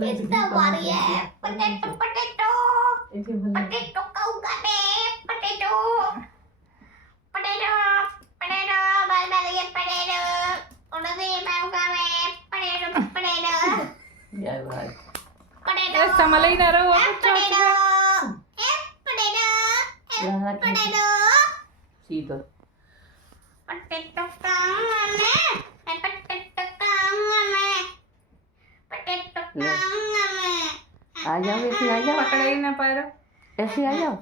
पिस्ता मारी है पोटैटो पोटैटो पोटैटो खाऊंगा मैं पोटैटो पोटैटो पोटैटो बाल बाल ये पोटैटो उड़ा दे खाऊंगा मैं पोटैटो पोटैटो Ya भाई पोटैटो संभाल ही ना रहो potato potato Lala potato Sito potato खाऊंगा मैं पोटैटो खाऊंगा मैं पोटैटो खाऊंगा मैं आ जाओ ऐसे आ जाओ पकड़ ही ना पा रहा ऐसे आ जाओ